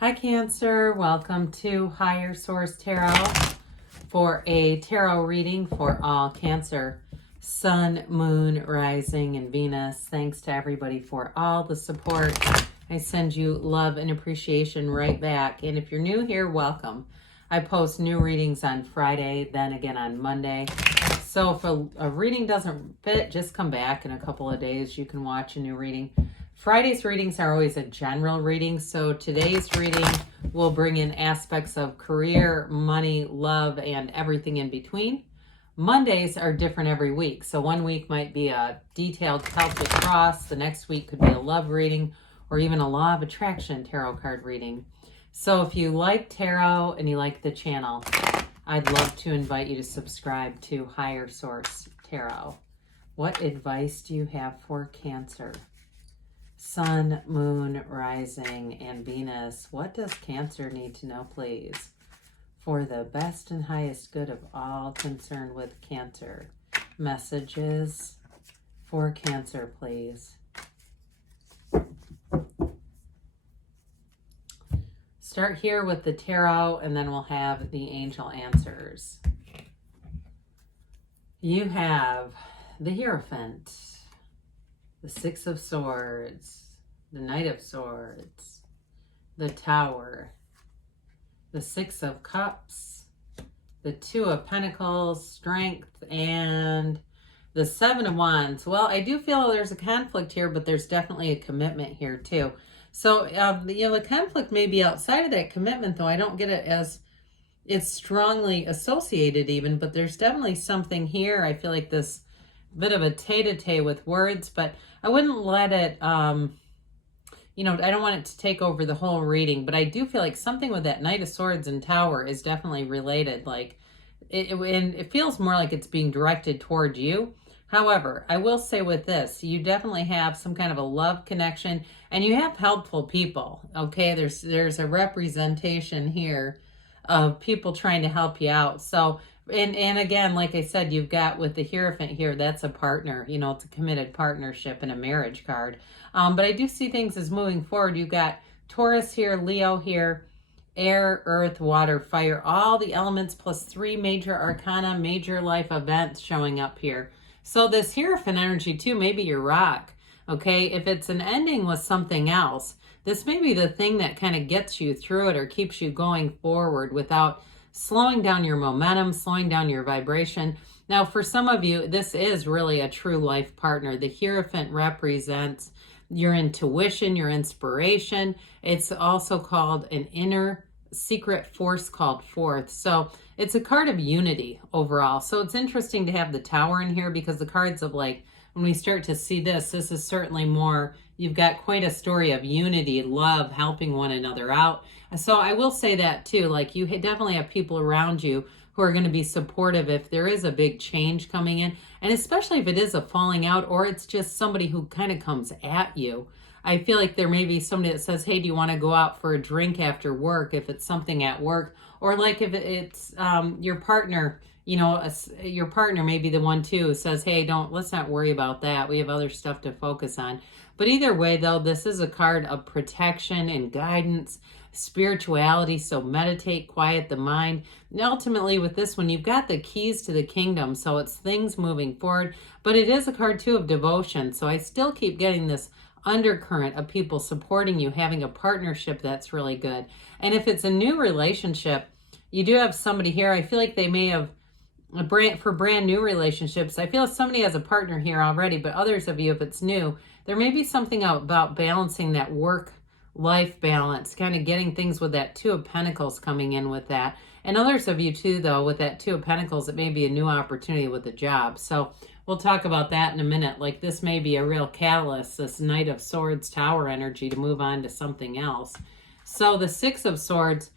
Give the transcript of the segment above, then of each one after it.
Hi Cancer, welcome to Higher Source Tarot for a tarot reading for all Cancer, Sun, Moon, Rising, and Venus. Thanks to everybody for all the support. I send you love and appreciation right back. And if you're new here, welcome. I post new readings on Friday, then again on Monday. So if a reading doesn't fit, just come back in a couple of days. You can watch a new reading. Friday's readings are always a general reading, so today's reading will bring in aspects of career, money, love, and everything in between. Mondays are different every week, so one week might be a detailed Celtic cross, the next week could be a love reading, or even a law of attraction tarot card reading. So if you like tarot and you like the channel, I'd love to invite you to subscribe to Higher Source Tarot. What advice do you have for Cancer? Sun, Moon, Rising, and Venus. What does Cancer need to know, please? For the best and highest good of all concerned with Cancer. Messages for Cancer, please. Start here with the tarot, and then we'll have the angel answers. You have the Hierophant, the Six of Swords, the Knight of Swords, the Tower, the Six of Cups, the Two of Pentacles, Strength, and the Seven of Wands. Well, I do feel there's a conflict here, but there's definitely a commitment here too. So, the conflict may be outside of that commitment, though I don't get it as it's strongly associated even, but there's definitely something here. I feel like this bit of a tete-a-tete with words, but I wouldn't let it, I don't want it to take over the whole reading, but I do feel like something with that Knight of Swords and Tower is definitely related. Like, it feels more like it's being directed toward you. However, I will say with this, you definitely have some kind of a love connection, and you have helpful people, okay? There's a representation here of people trying to help you out. So, and again, like I said, you've got with the Hierophant here, that's a partner. It's a committed partnership and a marriage card. But I do see things as moving forward. You've got Taurus here, Leo here, air, earth, water, fire, all the elements plus 3 major arcana, major life events showing up here. So this Hierophant energy too, maybe your rock, okay? If it's an ending with something else, this may be the thing that kind of gets you through it or keeps you going forward without slowing down your momentum, slowing down your vibration. Now, for some of you, this is really a true life partner. The Hierophant represents your intuition, your inspiration. It's also called an inner secret force called forth. So it's a card of unity overall. So it's interesting to have the Tower in here because the cards of like, when we start to see this is certainly more, you've got quite a story of unity, love, helping one another out. So I will say that too, like you definitely have people around you who are going to be supportive if there is a big change coming in. And especially if it is a falling out or it's just somebody who kind of comes at you. I feel like there may be somebody that says, hey, do you want to go out for a drink after work if it's something at work? Or like if it's your partner, your partner may be the one too who says, hey, let's not worry about that. We have other stuff to focus on. But either way, though, this is a card of protection and guidance, spirituality. So meditate, quiet the mind. And ultimately with this one, you've got the keys to the kingdom. So it's things moving forward, but it is a card too of devotion. So I still keep getting this undercurrent of people supporting you, having a partnership that's really good. And if it's a new relationship, you do have somebody here. I feel like they may have for brand new relationships. I feel somebody has a partner here already, but others of you, if it's new, there may be something about balancing that work-life balance, kind of getting things with that Two of Pentacles coming in with that. And others of you too, though, with that Two of Pentacles, it may be a new opportunity with a job. So we'll talk about that in a minute. Like this may be a real catalyst, this Knight of Swords Tower energy to move on to something else. So the Six of Swords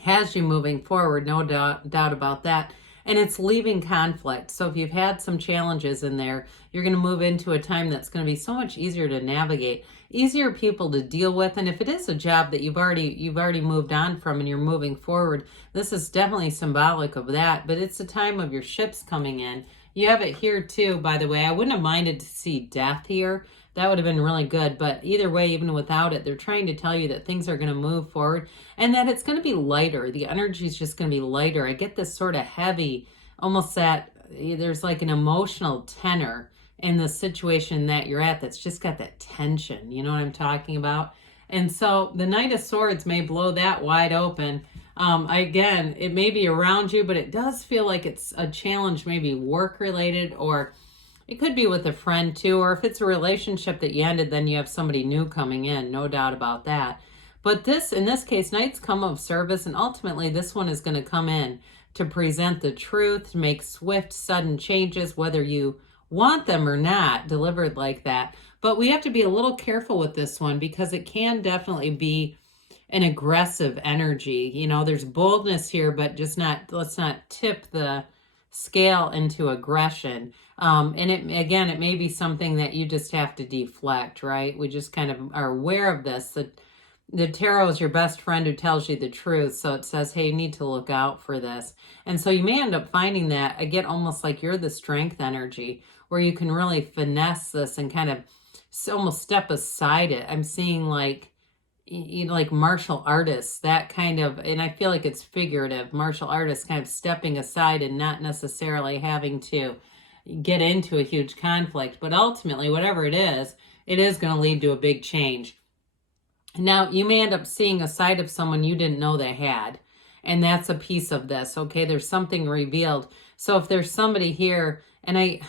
has you moving forward, no doubt about that. And it's leaving conflict. So if you've had some challenges in there, you're going to move into a time that's going to be so much easier to navigate, easier people to deal with. And if it is a job that you've already moved on from and you're moving forward, this is definitely symbolic of that. But it's a time of your ships coming in. You have it here too, by the way. I wouldn't have minded to see death here. That would have been really good. But either way, even without it, they're trying to tell you that things are going to move forward and that it's going to be lighter. The energy is just going to be lighter. I get this sort of heavy, almost that there's like an emotional tenor in the situation that you're at that's just got that tension. You know what I'm talking about? And so the Knight of Swords may blow that wide open. Again, it may be around you, but it does feel like it's a challenge, maybe work related, or it could be with a friend too, or if it's a relationship that you ended, then you have somebody new coming in, no doubt about that. But in this case, Knights come of service, and ultimately this one is going to come in to present the truth, to make swift, sudden changes, whether you want them or not, delivered like that. But we have to be a little careful with this one because it can definitely be an aggressive energy. You know, there's boldness here, but just let's not tip the scale into aggression. And it may be something that you just have to deflect, right? We just kind of are aware of this. The tarot is your best friend who tells you the truth. So it says, hey, you need to look out for this. And so you may end up finding that, I get almost like you're the strength energy where you can really finesse this and kind of almost step aside it. I'm seeing like martial artists, that kind of, and I feel like it's figurative, martial artists kind of stepping aside and not necessarily having to get into a huge conflict. But ultimately, whatever it is going to lead to a big change. Now, you may end up seeing a side of someone you didn't know they had. And that's a piece of this, okay? There's something revealed. So if there's somebody here, and I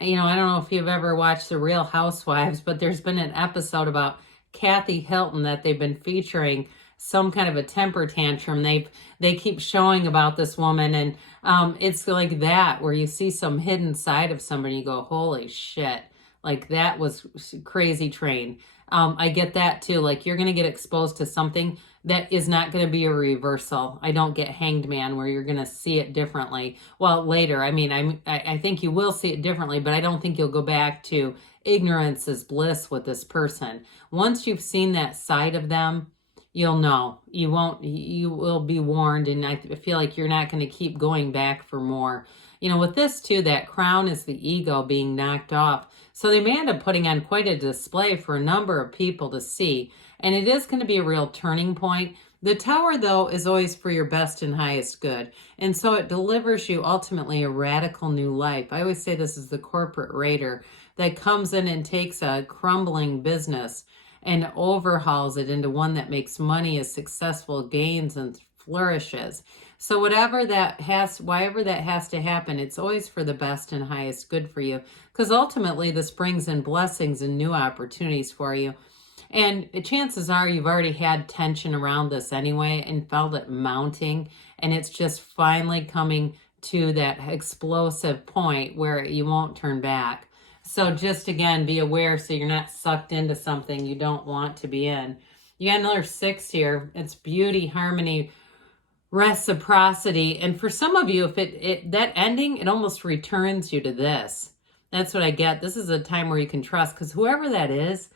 don't know if you've ever watched The Real Housewives, but there's been an episode about Kathy Hilton that they've been featuring some kind of a temper tantrum. They keep showing about this woman, and it's like that where you see some hidden side of somebody, you go, holy shit, like that was crazy train. I get that too. Like you're going to get exposed to something that is not going to be a reversal. I don't get Hanged Man where you're going to see it differently. Well, later, I mean, I think you will see it differently, but I don't think you'll go back to ignorance is bliss with this person. Once you've seen that side of them, you'll know. You will be warned, and I feel like you're not going to keep going back for more. You know, with this too, that crown is the ego being knocked off. So they may end up putting on quite a display for a number of people to see. And it is going to be a real turning point. The Tower, though, is always for your best and highest good. And so it delivers you ultimately a radical new life. I always say this is the corporate raider that comes in and takes a crumbling business and overhauls it into one that makes money, is successful, gains, and flourishes. So whatever that has to happen, it's always for the best and highest good for you. Because ultimately, this brings in blessings and new opportunities for you. And chances are you've already had tension around this anyway and felt it mounting. And it's just finally coming to that explosive point where you won't turn back. So just, again, be aware so you're not sucked into something you don't want to be in. You got another 6 here. It's beauty, harmony, reciprocity. And for some of you, if that ending, it almost returns you to this. That's what I get. This is a time where you can trust, because whoever that is,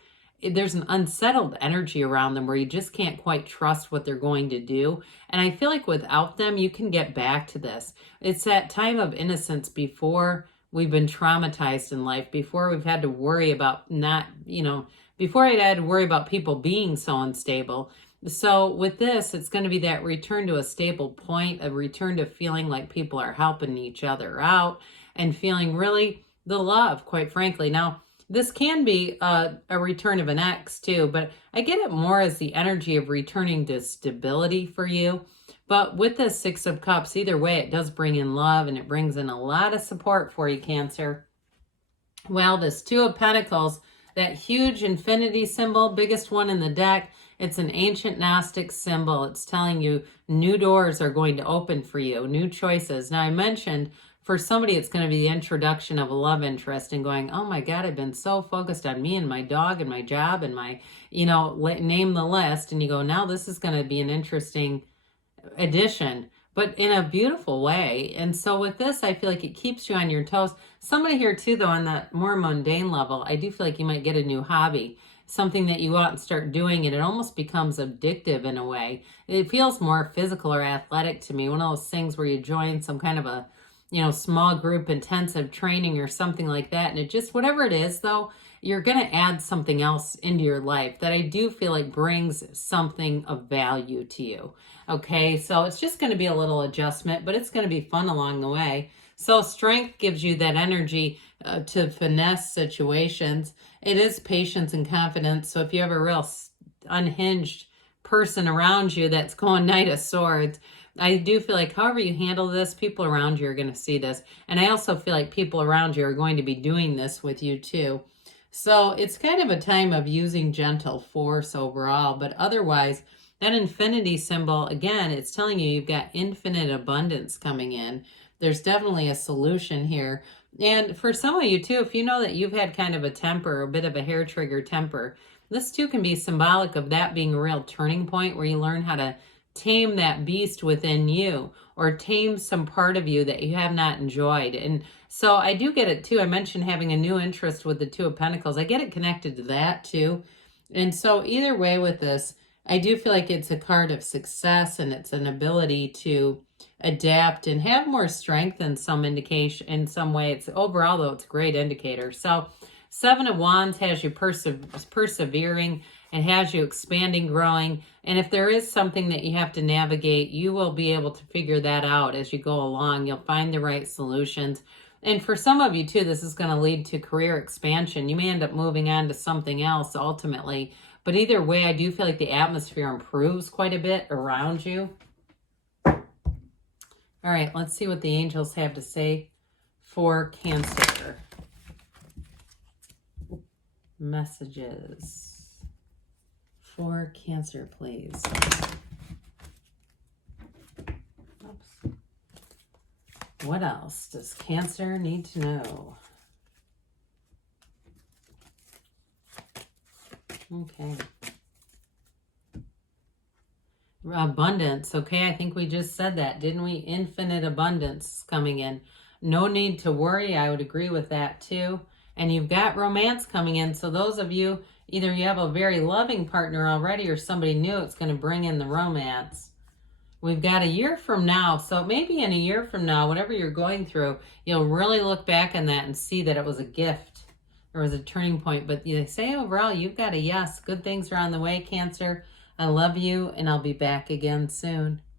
there's an unsettled energy around them where you just can't quite trust what they're going to do. And I feel like without them, you can get back to this. It's that time of innocence before we've been traumatized in life, before we've had to worry about before I'd had to worry about people being so unstable. So with this, it's going to be that return to a stable point, a return to feeling like people are helping each other out and feeling really the love, quite frankly. Now, this can be a return of an ex too, but I get it more as the energy of returning to stability for you. But with the 6 of Cups, either way, it does bring in love, and it brings in a lot of support for you, Cancer. Well, this 2 of Pentacles, that huge infinity symbol, biggest one in the deck, it's an ancient Gnostic symbol. It's telling you new doors are going to open for you, new choices. Now, I mentioned for somebody, it's going to be the introduction of a love interest and going, oh my God, I've been so focused on me and my dog and my job and my, name the list. And you go, now this is going to be an interesting addition, but in a beautiful way. And so with this, I feel like it keeps you on your toes. Somebody here too, though, on that more mundane level, I do feel like you might get a new hobby, something that you go out and start doing, and it almost becomes addictive in a way. It feels more physical or athletic to me. One of those things where you join some kind of a small group intensive training or something like that. And it just, whatever it is though, you're going to add something else into your life that I do feel like brings something of value to you. Okay, so it's just going to be a little adjustment, but it's going to be fun along the way. So strength gives you that energy to finesse situations. It is patience and confidence. So if you have a real unhinged person around you that's going Knight of Swords, I do feel like however you handle this, people around you are going to see this. And I also feel like people around you are going to be doing this with you too. So it's kind of a time of using gentle force overall, but otherwise, that infinity symbol, again, it's telling you you've got infinite abundance coming in. There's definitely a solution here. And for some of you too, if you know that you've had kind of a temper, a bit of a hair trigger temper, this too can be symbolic of that being a real turning point where you learn how to tame that beast within you or tame some part of you that you have not enjoyed. And so I do get it too. I mentioned having a new interest with the Two of Pentacles. I get it connected to that too. And so either way with this, I do feel like it's a card of success and it's an ability to adapt and have more strength in some indication, in some way. It's overall though, it's a great indicator. So Seven of Wands has you persevering and has you expanding, growing. And if there is something that you have to navigate, you will be able to figure that out as you go along. You'll find the right solutions. And for some of you too, this is going to lead to career expansion. You may end up moving on to something else ultimately. But either way, I do feel like the atmosphere improves quite a bit around you. All right, let's see what the angels have to say for Cancer. Messages for Cancer, please. Oops. What else does Cancer need to know? Okay. Abundance. Okay, I think we just said that, didn't we? Infinite abundance coming in. No need to worry. I would agree with that too. And you've got romance coming in. So those of you, either you have a very loving partner already or somebody new, it's going to bring in the romance. We've got a year from now. So maybe in a year from now, whatever you're going through, you'll really look back on that and see that it was a gift. There was a turning point. But they say overall, you've got a yes. Good things are on the way, Cancer. I love you, and I'll be back again soon.